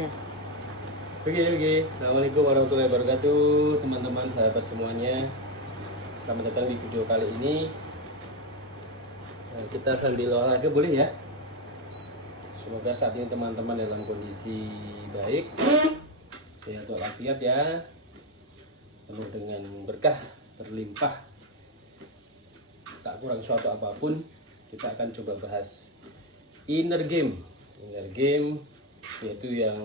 Nah, Oke. Assalamualaikum warahmatullahi wabarakatuh, teman-teman, sahabat semuanya. Selamat datang di video kali ini. Kita sambil olahraga boleh ya? Semoga saat ini teman-teman dalam kondisi baik, sehat walafiat ya, penuh dengan berkah, berlimpah, tak kurang suatu apapun. Kita akan coba bahas inner game, yaitu yang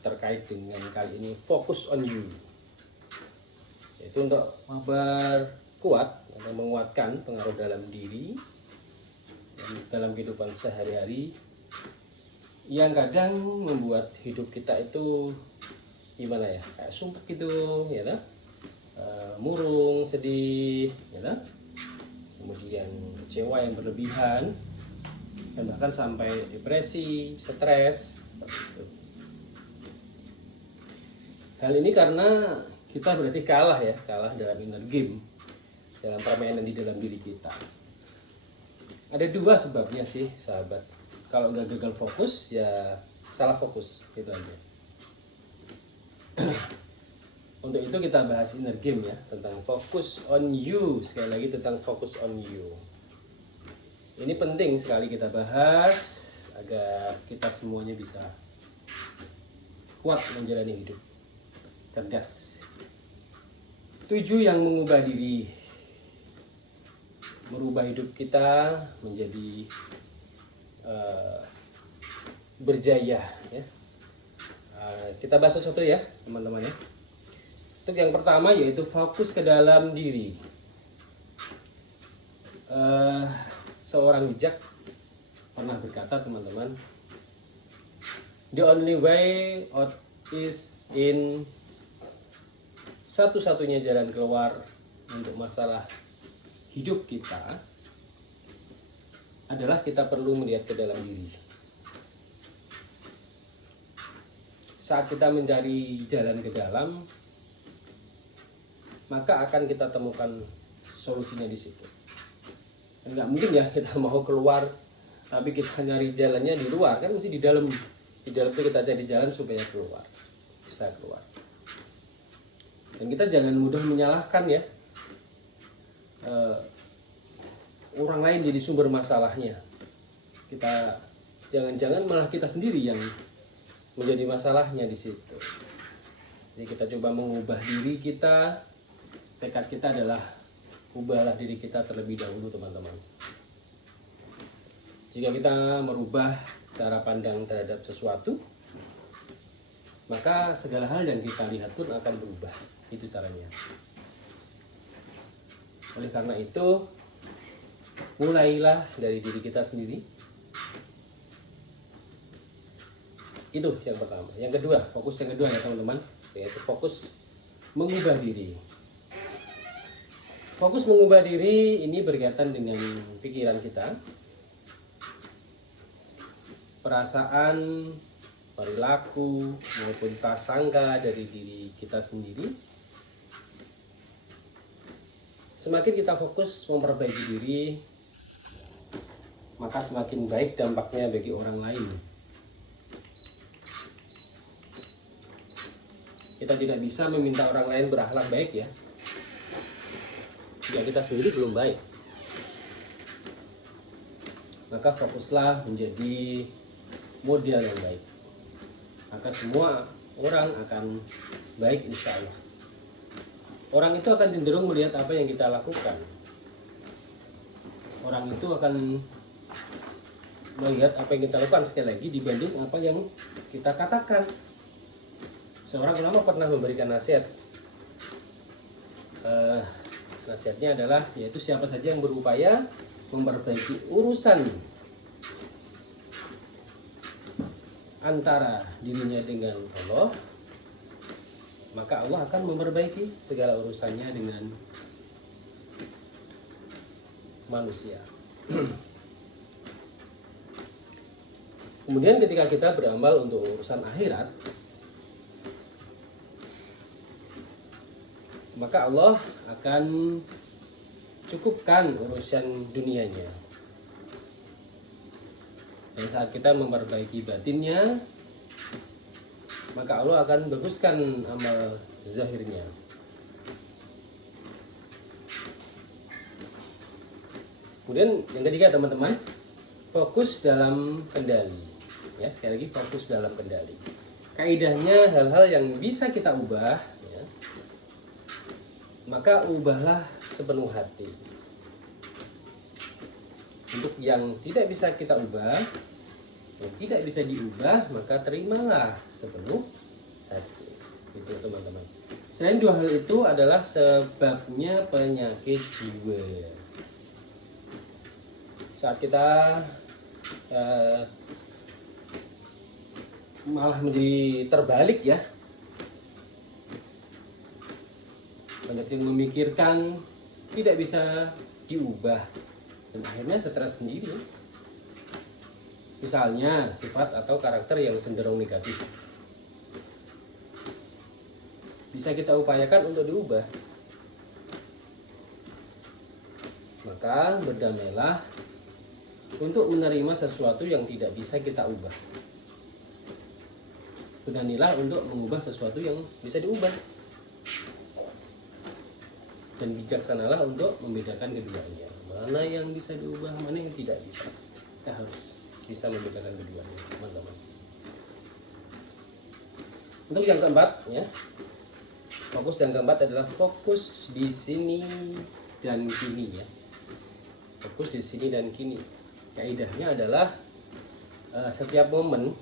terkait dengan kali ini fokus on you, yaitu untuk memperkuat atau menguatkan pengaruh dalam diri dan dalam kehidupan sehari-hari yang kadang membuat hidup kita itu gimana ya, kayak sumpek gitu ya kan? Murung, sedih ya kan? Kemudian kecewa yang berlebihan dan bahkan sampai depresi, stres. Hal ini karena kita berarti kalah dalam inner game, dalam permainan di dalam diri kita. Ada dua sebabnya sih, sahabat. Kalau nggak gagal fokus, ya salah fokus, gitu aja. Untuk itu kita bahas inner game ya, tentang focus on you. Sekali lagi tentang focus on you. Ini penting sekali kita bahas agar kita semuanya bisa kuat menjalani hidup cerdas. 7 yang mengubah diri, merubah hidup kita menjadi berjaya ya. Kita bahas satu-satu ya teman-teman ya. Untuk yang pertama yaitu fokus ke dalam diri. Seorang bijak pernah berkata, teman-teman, the only way out is in, satu-satunya jalan keluar untuk masalah hidup kita adalah kita perlu melihat ke dalam diri. Saat kita mencari jalan ke dalam, maka akan kita temukan solusinya di situ. Dan nggak mungkin ya kita mau keluar tapi kita nyari jalannya di luar, kan mesti di dalam. Di dalam itu kita cari jalan supaya keluar, bisa keluar. Dan kita jangan mudah menyalahkan ya orang lain jadi sumber masalahnya. Kita jangan-jangan malah kita sendiri yang menjadi masalahnya di situ. Jadi kita coba mengubah diri kita. Tekad kita adalah ubahlah diri kita terlebih dahulu, teman-teman. Jika kita merubah cara pandang terhadap sesuatu, maka segala hal yang kita lihat pun akan berubah. Itu caranya. Oleh karena itu, mulailah dari diri kita sendiri. Itu yang pertama. Yang kedua, fokus yang kedua ya teman-teman, yaitu fokus mengubah diri. Fokus mengubah diri ini berkaitan dengan pikiran kita, perasaan, perilaku, maupun prasangka dari diri kita sendiri. Semakin kita fokus memperbaiki diri, maka semakin baik dampaknya bagi orang lain. Kita tidak bisa meminta orang lain berakhlak baik ya, jika kita sendiri belum baik. Maka fokuslah menjadi model yang baik, maka semua orang akan baik insya Allah. Orang itu akan cenderung melihat apa yang kita lakukan. Orang itu akan melihat apa yang kita lakukan, sekali lagi, dibanding apa yang kita katakan. Seorang ulama pernah memberikan nasihat. Nasihatnya adalah, yaitu siapa saja yang berupaya memperbaiki urusan antara dirinya dengan Allah, maka Allah akan memperbaiki segala urusannya dengan manusia. Kemudian ketika kita beramal untuk urusan akhirat, maka Allah akan cukupkan urusan dunianya. Dan saat kita memperbaiki batinnya, maka Allah akan baguskan amal zahirnya. Kemudian yang ketiga teman-teman, fokus dalam kendali. Ya, sekali lagi fokus dalam kendali. Kaidahnya hal-hal yang bisa kita ubah, ya, maka ubahlah sepenuh hati. Untuk yang tidak bisa kita ubah, yang tidak bisa diubah, maka terimalah sepenuh hati. Itu teman-teman. Selain dua hal itu adalah sebabnya penyakit jiwa. Saat kita malah menjadi terbalik ya, banyak yang memikirkan tidak bisa diubah dan akhirnya stres sendiri. Misalnya sifat atau karakter yang cenderung negatif, bisa kita upayakan untuk diubah, maka berdamailah untuk menerima sesuatu yang tidak bisa kita ubah. Beranilah untuk mengubah sesuatu yang bisa diubah, dan bijaksanalah untuk membedakan keduanya, mana yang bisa diubah, mana yang tidak bisa. Kita harus bisa membedakan keduanya, teman-teman. Untuk yang keempat ya, fokus yang keempat adalah fokus di sini dan kini ya. Fokus di sini dan kini. Kaidahnya adalah setiap momen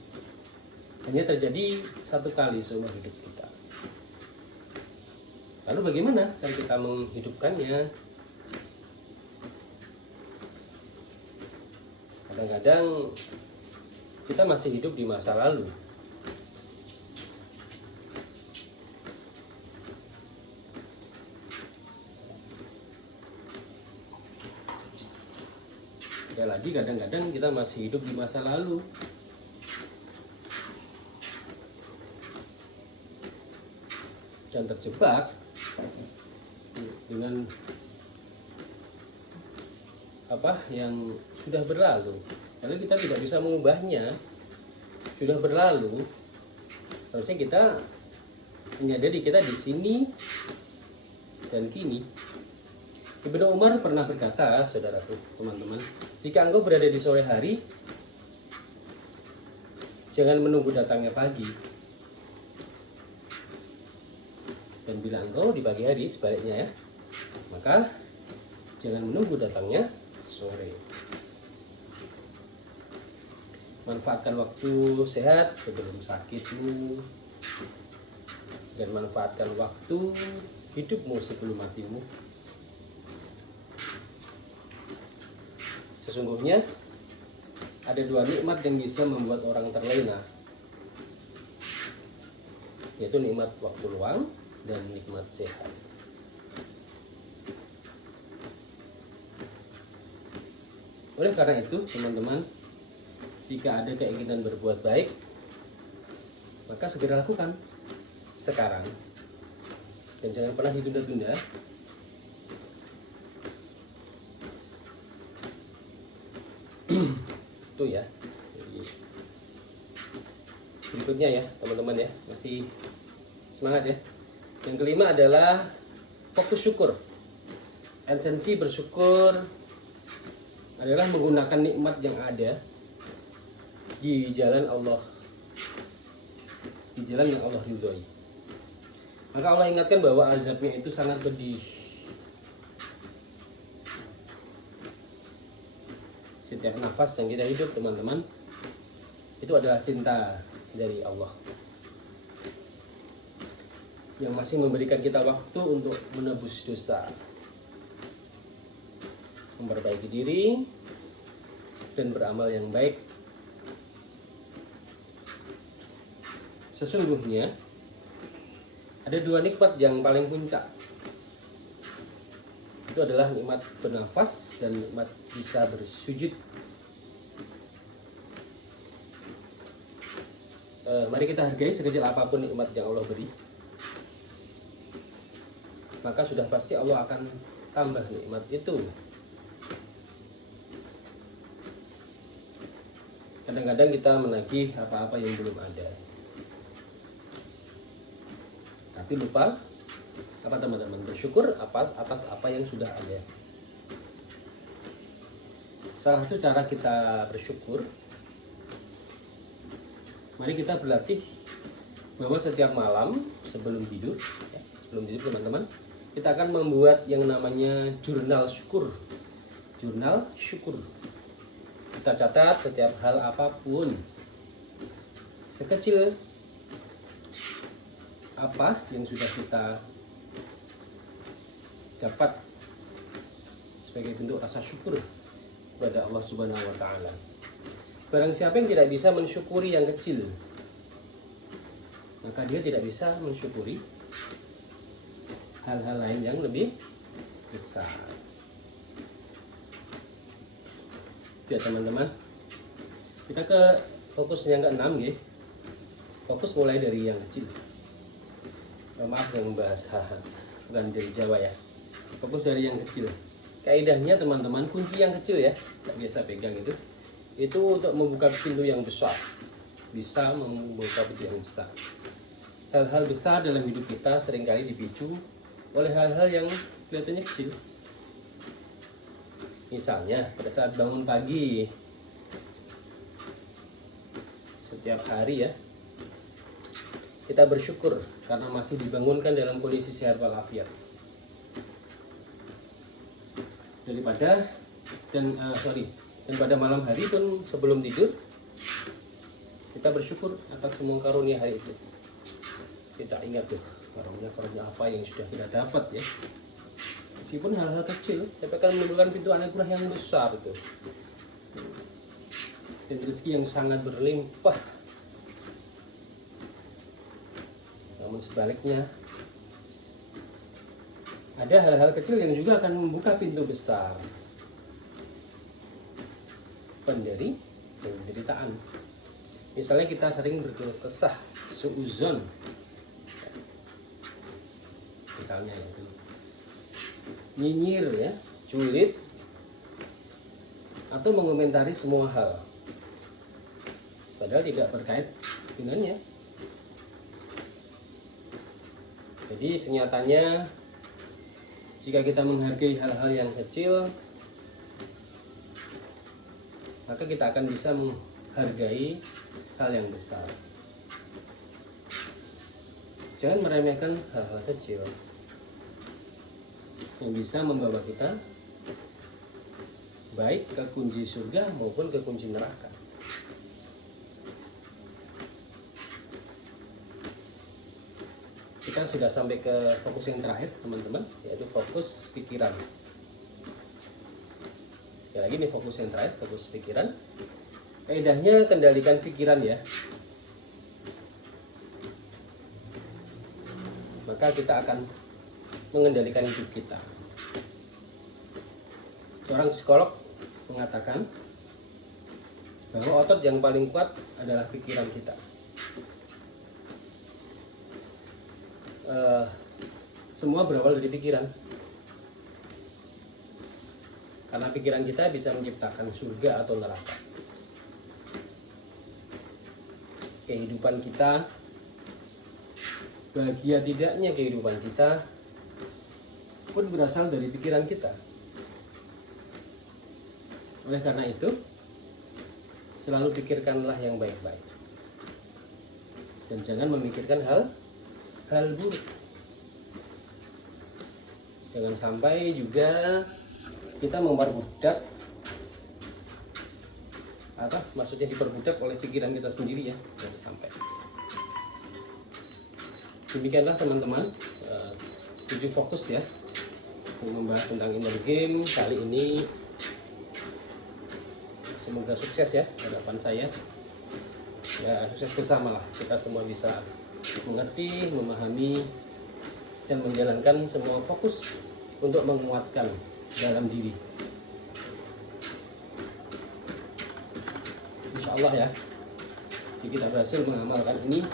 hanya terjadi satu kali seumur hidup kita. Lalu bagaimana cara kita menghidupkannya? Kadang-kadang kita masih hidup di masa lalu. Sekali lagi, kadang-kadang kita masih hidup di masa lalu. Dan terjebak dengan apa yang sudah berlalu. Karena kita tidak bisa mengubahnya, sudah berlalu. Harusnya kita menyadari kita di sini dan kini. Ibnu Umar pernah berkata, saudaraku, teman-teman, jika engkau berada di sore hari, jangan menunggu datangnya pagi. Dan bila engkau di pagi hari, sebaliknya ya, maka jangan menunggu datangnya sore. Manfaatkan waktu sehat sebelum sakitmu, dan manfaatkan waktu hidupmu sebelum matimu. Sesungguhnya ada dua nikmat yang bisa membuat orang terlena, yaitu nikmat waktu luang dan nikmat sehat. Oleh karena itu, teman-teman, jika ada keinginan berbuat baik, maka segera lakukan sekarang, dan jangan pernah ditunda-tunda. Itu ya. Jadi, berikutnya ya, teman-teman ya, masih semangat ya. Yang kelima adalah fokus syukur. Esensi bersyukur adalah menggunakan nikmat yang ada di jalan Allah, di jalan yang Allah ridhoi. Maka Allah ingatkan bahwa azabnya itu sangat pedih. Setiap nafas yang kita hidup, teman-teman, itu adalah cinta dari Allah yang masih memberikan kita waktu untuk menebus dosa, memperbaiki diri, dan beramal yang baik. Sesungguhnya ada dua nikmat yang paling puncak. Itu adalah nikmat bernafas dan nikmat bisa bersujud. Mari kita hargai sekecil apapun nikmat yang Allah beri, maka sudah pasti Allah akan tambah nikmat itu. Kadang-kadang kita menagih apa-apa yang belum ada. Tapi lupa apa teman-teman? Bersyukur atas apa yang sudah ada. Salah satu cara kita bersyukur, mari kita berlatih bahwa setiap malam sebelum tidur, ya, sebelum tidur teman-teman, kita akan membuat yang namanya jurnal syukur. Jurnal syukur. Kita catat setiap hal apapun, sekecil apa yang sudah kita dapat sebagai bentuk rasa syukur kepada Allah Subhanahu wa taala. Barang siapa yang tidak bisa mensyukuri yang kecil, maka dia tidak bisa mensyukuri hal-hal lain yang lebih besar. Ya teman-teman, kita ke fokus yang ke-6 ya. Fokus mulai dari yang kecil. Maaf yang bahasa bukan dari Jawa ya. Fokus dari yang kecil. Kaidahnya teman-teman, kunci yang kecil ya, tak biasa pegang itu untuk membuka pintu yang besar, bisa membuka pintu yang besar. Hal-hal besar dalam hidup kita seringkali dipicu oleh hal-hal yang kelihatannya kecil. Misalnya pada saat bangun pagi setiap hari ya, kita bersyukur karena masih dibangunkan dalam kondisi sehat walafiat. Dan pada malam hari pun sebelum tidur kita bersyukur atas semua karunia hari itu. Kita ingat tuh karunia apa yang sudah kita dapat ya. Meskipun hal-hal kecil, tapi akan menimbulkan pintu anugerah yang besar itu. Dan rezeki yang sangat berlimpah. Namun sebaliknya, ada hal-hal kecil yang juga akan membuka pintu besar penderitaan. Misalnya kita sering berkeluh kesah, suuzon, misalnya itu, nyinyir ya, julid, atau mengomentari semua hal, padahal tidak berkait dengannya. Jadi senyatanya, jika kita menghargai hal-hal yang kecil, maka kita akan bisa menghargai hal yang besar. Jangan meremehkan hal-hal kecil yang bisa membawa kita baik ke kunci surga maupun ke kunci neraka. Kita sudah sampai ke fokus yang terakhir teman-teman, yaitu fokus pikiran. Sekali lagi nih fokus yang terakhir, fokus pikiran. Kaidahnya kendalikan pikiran ya. Maka kita akan mengendalikan hidup kita. Seorang psikolog mengatakan bahwa otot yang paling kuat adalah pikiran kita. Semua berawal dari pikiran, karena pikiran kita bisa menciptakan surga atau neraka. Kehidupan kita, bahagia tidaknya kehidupan kita pun berasal dari pikiran kita. Oleh karena itu, selalu pikirkanlah yang baik-baik dan jangan memikirkan hal buruk. Jangan sampai juga kita memperbudak, maksudnya diperbudak oleh pikiran kita sendiri ya. Jangan sampai. Demikianlah teman-teman, 7 fokus ya untuk membahas tentang inner game kali ini. Semoga sukses ya harapan saya. Ya, sukses bersama lah, kita semua bisa mengerti, memahami, dan menjalankan semua fokus untuk menguatkan dalam diri. Insya Allah ya, jika kita berhasil mengamalkan ini,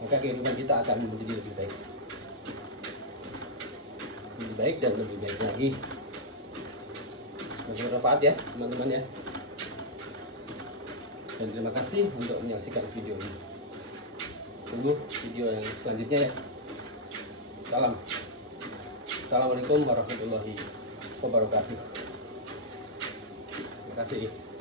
maka kehidupan kita akan menjadi lebih baik. Lebih baik dan lebih baik lagi. Semoga bermanfaat ya teman-teman ya. Dan terima kasih untuk menyaksikan video ini. tunggu video yang selanjutnya ya. Salam. Assalamualaikum warahmatullahi wabarakatuh. Terima kasih.